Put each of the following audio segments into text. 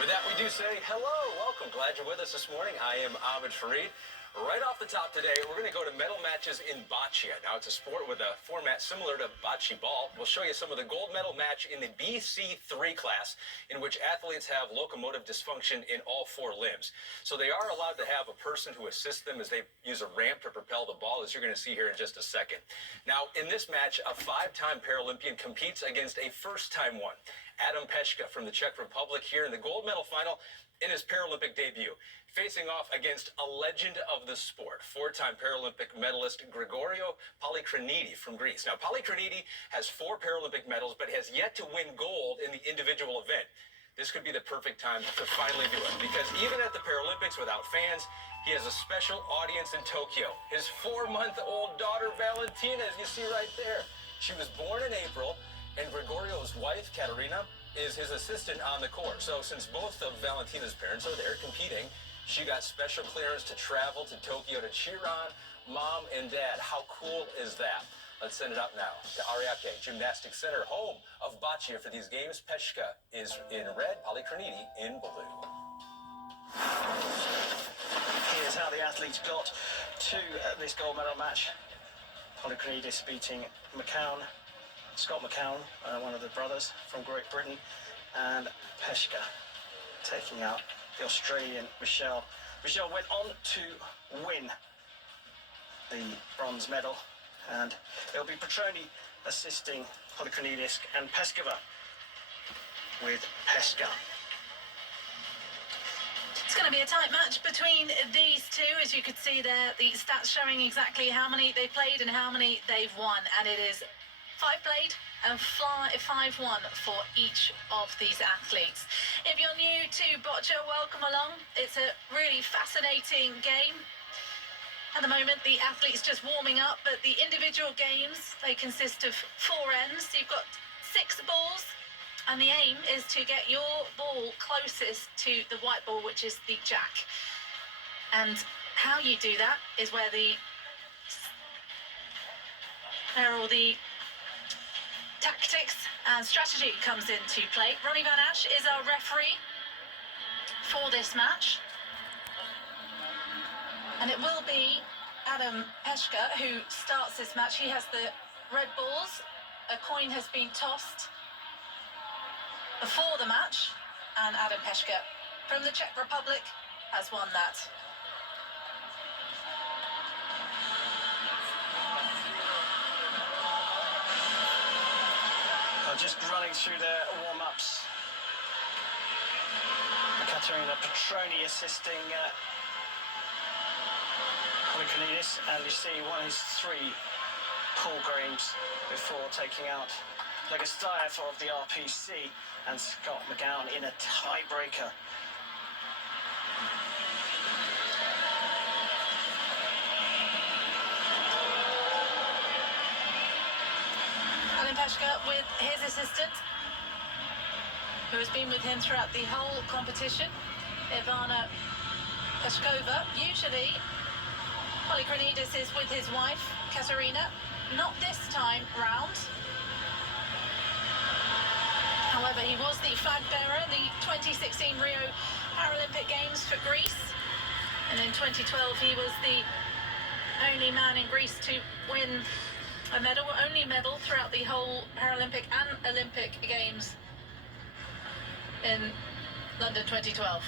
With that, we do say hello, welcome. Glad you're with us this morning. I am Ahmed Fareed. Right off the top today, we're going to go to medal matches in Boccia. Now, it's a sport with a format similar to bocce ball. We'll show you some of the gold medal match in the BC3 class, in which athletes have locomotive dysfunction in all four limbs. So they are allowed to have a person who assists them as they use a ramp to propel the ball, as you're going to see here in just a second. Now, in this match, a five-time Paralympian competes against a first-time one. Adam Peška from the Czech Republic here in the gold medal final in his Paralympic debut, facing off against a legend of the sport, four-time Paralympic medalist Grigorio Polychronidi from Greece. Now, Polychronidi has 4 Paralympic medals, but has yet to win gold in the individual event. This could be the perfect time to finally do it, because even at the Paralympics without fans, he has a special audience in Tokyo. His 4-month-old daughter, Valentina, as you see right there. She was born in April, and Grigorio's wife, Katerina, is his assistant on the court. So since both of Valentina's parents are there competing, she got special clearance to travel to Tokyo to cheer on mom and dad. How cool is that? Let's send it up now to Ariake Gymnastics Center, home of Boccia for these games. Peška is in red, Polychronidi in blue. Here's how the athletes got to this gold medal match. Polychronidis beating Scott McCown, one of the brothers from Great Britain, and Peška taking out the Australian Michelle. Michelle went on to win the bronze medal, and it'll be Petroni assisting Polychronidis and Peskova with Peška. It's going to be a tight match between these two. As you could see there, the stats showing exactly how many they've played and how many they've won, and it is 5 played and 5-1 for each of these athletes. If you're new to Boccia, welcome along. It's a really fascinating game. At the moment, the athletes just warming up, but the individual games, they consist of 4 ends. You've got 6 balls, and the aim is to get your ball closest to the white ball, which is the jack. And how you do that is where all the tactics and strategy comes into play. Ronnie Van Ash is our referee for this match. And it will be Adam Peška who starts this match. He has the red balls. A coin has been tossed before the match, and Adam Peška from the Czech Republic has won that. Just running through their warm-ups. Katerina Petroni assisting Polychronidis, and you see one of his 3 pull games before taking out Legostayev of the RPC and Scott McGowan in a tiebreaker. Adam Peška with his assistant, who has been with him throughout the whole competition, Ivana Peškova. Usually, Polychronidis is with his wife, Katerina. Not this time round. However, he was the flag bearer in the 2016 Rio Paralympic Games for Greece. And in 2012, he was the only man in Greece to win a medal, only medal throughout the whole Paralympic and Olympic Games in London 2012.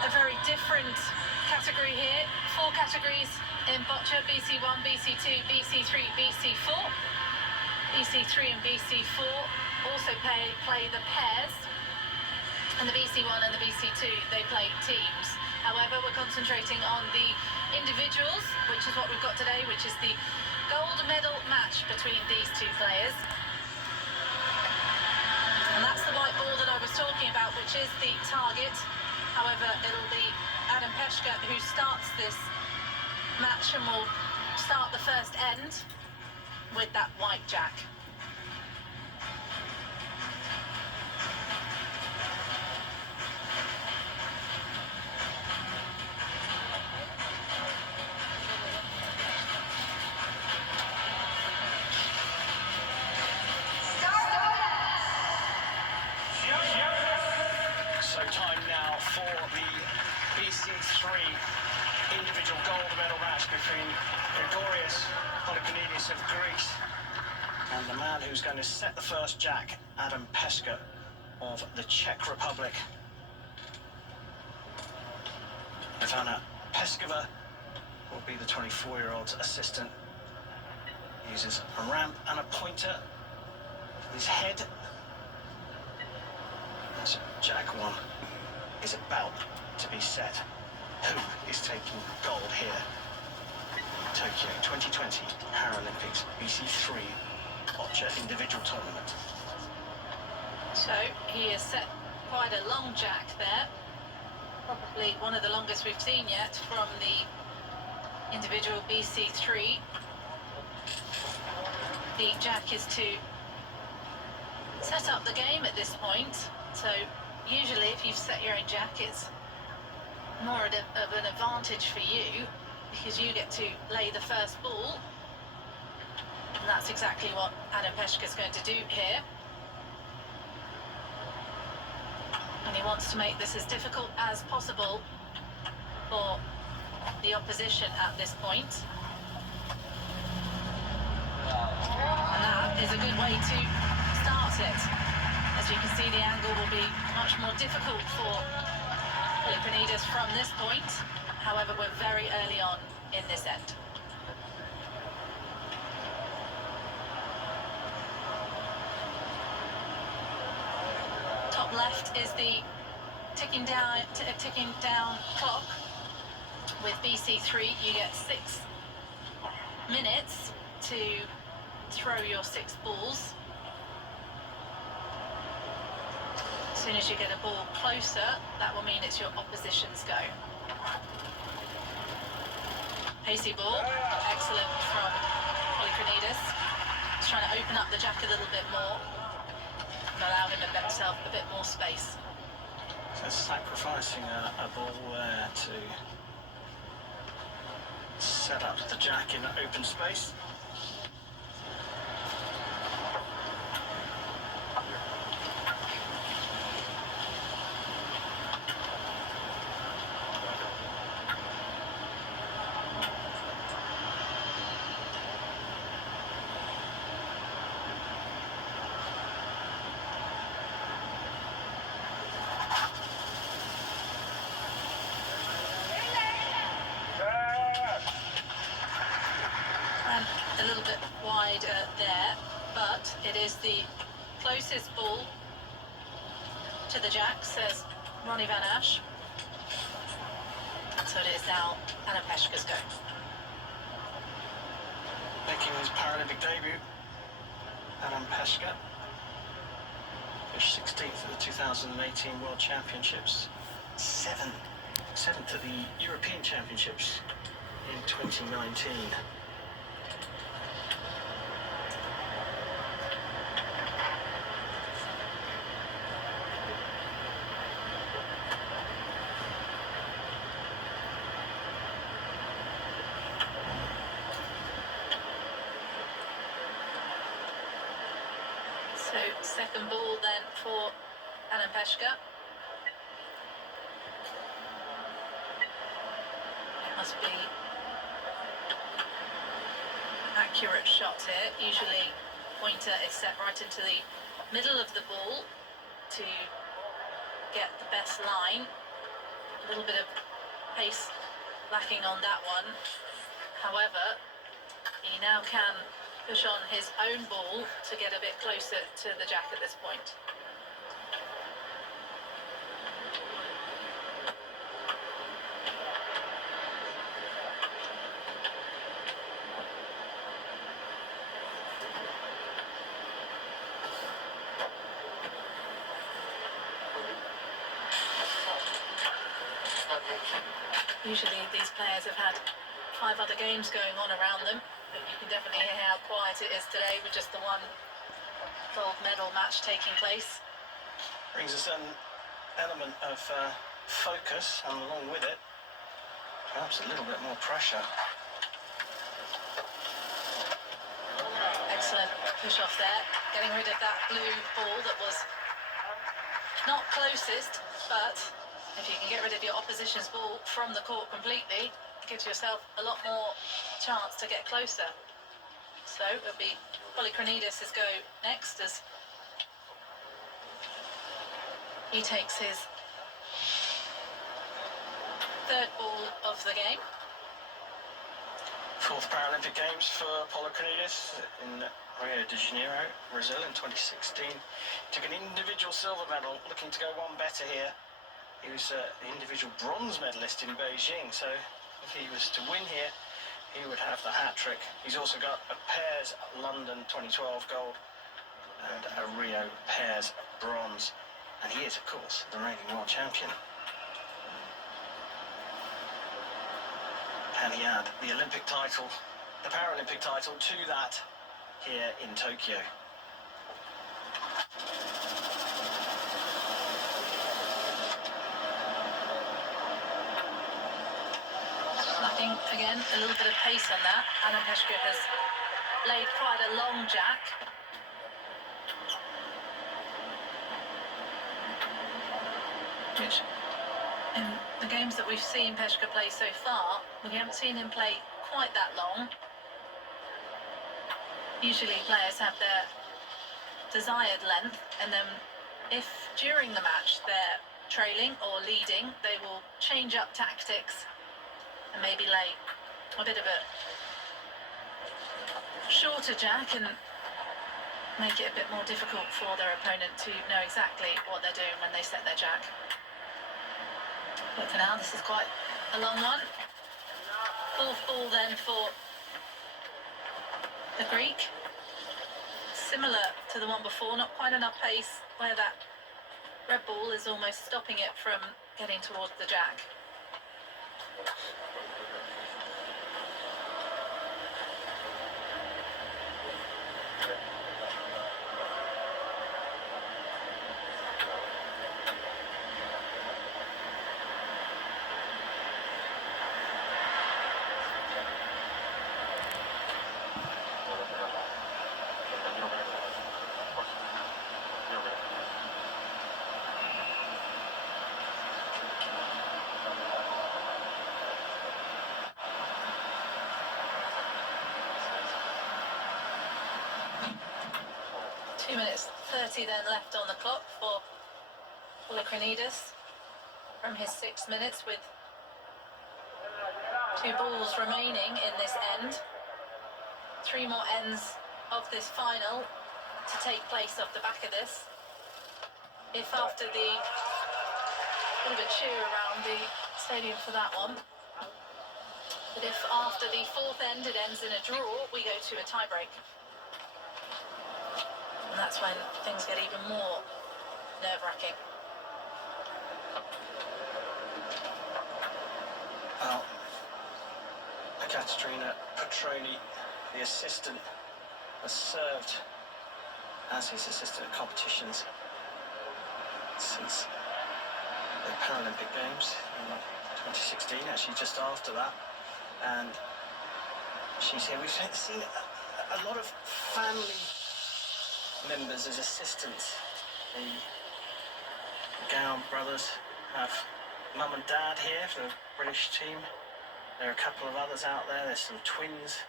A very different category here. 4 categories in Boccia: BC1, BC2, BC3, BC4. BC3 and BC4 also play the pairs, and the BC1 and the BC2, they play teams. However, we're concentrating on the individuals, which is what we've got today, which is the gold medal match between these 2 players. And that's the white ball that I was talking about, which is the target. However, it'll be Adam Peška who starts this match and will start the first end with that white jack. So time now for the BC3 individual gold medal match between Grigorios Polykonidis of Greece and the man who's going to set the first jack, Adam Peska of the Czech Republic. Ivana Peskova will be the 24-year-old's assistant. Uses a ramp and a pointer. His head. As jack one is about to be set. Who is taking gold here? Tokyo 2020 Paralympics BC3 Boccia individual tournament. So he has set quite a long jack there. Probably one of the longest we've seen yet from the individual BC3. The jack is to set up the game at this point. So usually if you've set your own jack, it's more of an advantage for you because you get to lay the first ball. And that's exactly what Adam Peska is going to do here. And he wants to make this as difficult as possible for the opposition at this point. And that is a good way to start it. As you can see, the angle will be much more difficult for Polykonidis from this point. However, we're very early on in this end. Top left is the ticking down clock. With BC3, you get 6 minutes to throw your 6 balls. As soon as you get a ball closer, that will mean it's your opposition's go. Pacey ball, excellent from Polykonidis. He's trying to open up the jack a little bit more and allow himself a bit more space. So sacrificing a ball there to set up the jack in open space. A little bit wide there, but it is the closest ball to the jack, says Ronnie Van Asch. So it is now Adam Peska's go. Making his Paralympic debut, Adam Peska. Finished 16th at the 2018 World Championships, 7th at the European Championships in 2019. So second ball then for Adam Peska. It must be an accurate shot here. Usually pointer is set right into the middle of the ball to get the best line. A little bit of pace lacking on that one. However, he now can push on his own ball to get a bit closer to the jack at this point. Usually these players have had 5 other games going on around them can definitely hear how quiet it is today with just the one gold medal match taking place. Brings a certain element of focus, and along with it, perhaps a little bit more pressure. Excellent push off there, getting rid of that blue ball that was not closest, but if you can get rid of your opposition's ball from the court completely, it gives yourself a lot more chance to get closer. So it'll be Polykronidis' go next as he takes his third ball of the game. Fourth Paralympic Games for Polykronidis in Rio de Janeiro, Brazil in 2016. Took an individual silver medal, looking to go one better here. He was the individual bronze medalist in Beijing, so if he was to win here, he would have the hat-trick. He's also got a pairs London 2012 gold and a Rio pairs bronze. And he is, of course, the reigning world champion. Can he add the Olympic title, the Paralympic title, to that here in Tokyo? I think, again, a little bit of pace on that. Anna Peshka has laid quite a long jack. Which, in the games that we've seen Peshka play so far, we haven't seen him play quite that long. Usually players have their desired length, and then if during the match they're trailing or leading, they will change up tactics and maybe lay a bit of a shorter jack and make it a bit more difficult for their opponent to know exactly what they're doing when they set their jack. But for now, this is quite a long one. Fourth ball then for the Greek. Similar to the one before, not quite enough pace where that red ball is almost stopping it from getting towards the jack. Minutes 30 then left on the clock for Polykronidis from his 6 minutes, with 2 balls remaining in this end. 3 more ends of this final to take place off the back of this. If after the bit of a cheer around the stadium for that one, but if after the 4th end it ends in a draw, we go to a tie-break. And that's when things get even more nerve-wracking. Well, Ekaterina Petroni, the assistant, has served as his assistant at competitions since the Paralympic Games in 2016, actually just after that. And she's here. We've seen a lot of family members as assistants. The Gown brothers have mum and dad here for the British team. There are a couple of others out there. There's some twins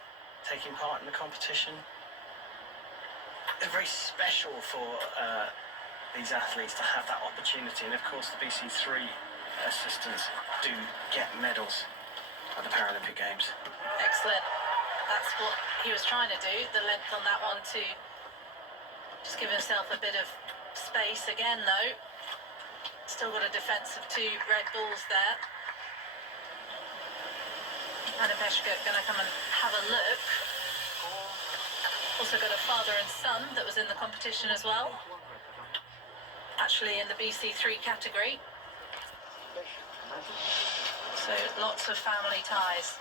taking part in the competition. It's very special for these athletes to have that opportunity, and of course the BC3 assistants do get medals at the Paralympic Games. Excellent. That's what he was trying to do, the length on that one too. Just give himself a bit of space again, though. Still got a defence of 2 red balls there. Anna Peshka going to come and have a look. Also got a father and son that was in the competition as well. Actually in the BC3 category. So lots of family ties.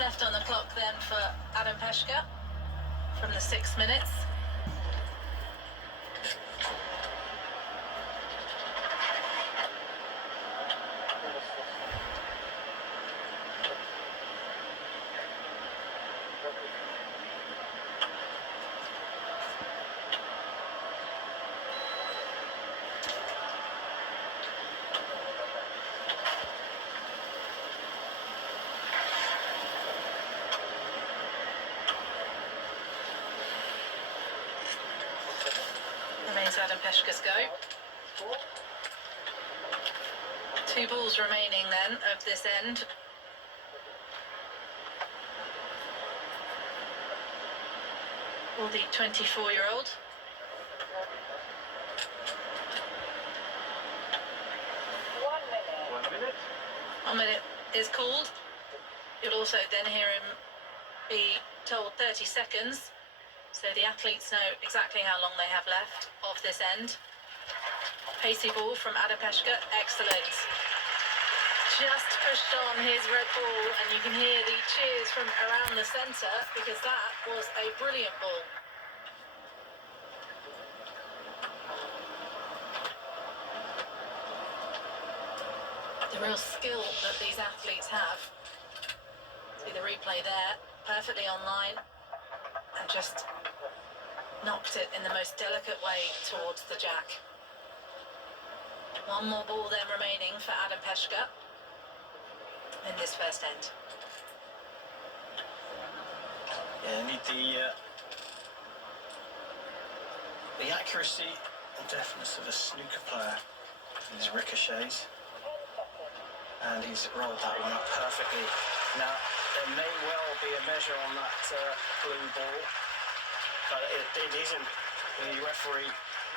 left on the clock then for Adam Peshka from the 6 minutes. Remains Adam Peshka's go. 2 balls remaining then of this end. For the 24-year-old. 1 minute. 1 minute is called. You'll also then hear him be told 30 seconds. So the athletes know exactly how long they have left of this end. Pacey ball from Adam Peshka, excellent. Just pushed on his red ball, and you can hear the cheers from around the centre because that was a brilliant ball. The real skill that these athletes have. See the replay there, perfectly online, and just knocked it in the most delicate way towards the jack. 1 more ball then remaining for Adam Peshka in this first end. Yeah, need the accuracy and deftness of a snooker player. His ricochets, and he's rolled that one up perfectly. Now, there may well be a measure on that blue ball, but it isn't. The referee,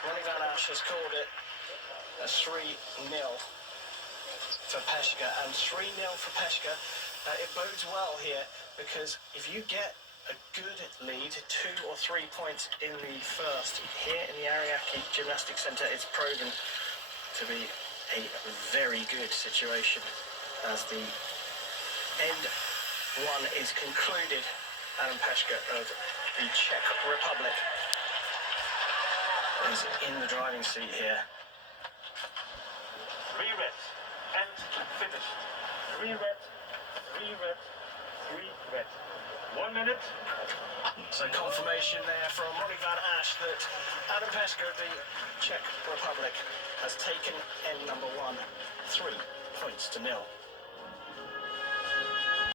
Ronnie Van Asch, has called it a 3-0 for Peshka, and 3-0 for Peshka. It bodes well here, because if you get a good lead, 2 or 3 points in the first, here in the Ariake Gymnastics Centre, it's proven to be a very good situation as the end one is concluded. Adam Peshka of the Czech Republic is in the driving seat here. 3 reps and finished. 3 reps, 3 reps, 3 reps. 1 minute. So confirmation there from Ronnie Van Asch that Adam Peshka of the Czech Republic has taken end number 1, 3 points to 0.